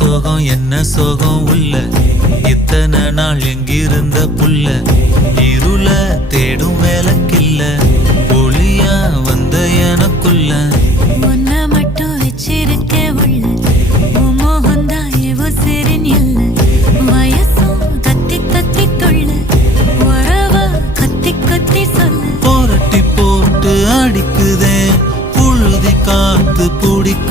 சோகம் என்ன சோகம் உள்ள இத்தனை நாள் எங்கிருந்த புல்ல இருள தேடும் வேலைக்கில்ல ஒளியா வந்த எனக்குள்ள ஒன்ன மட்டும் வச்சிருக்க உள்ள மோகந்தான் எவோ சிறின் இல்ல வயசும் கத்தி கத்தி தொள்ள உறவா கத்தி கத்தி சொல்ல போரட்டி போட்டு அடிக்குதே புழுதி காத்து பிடிக்க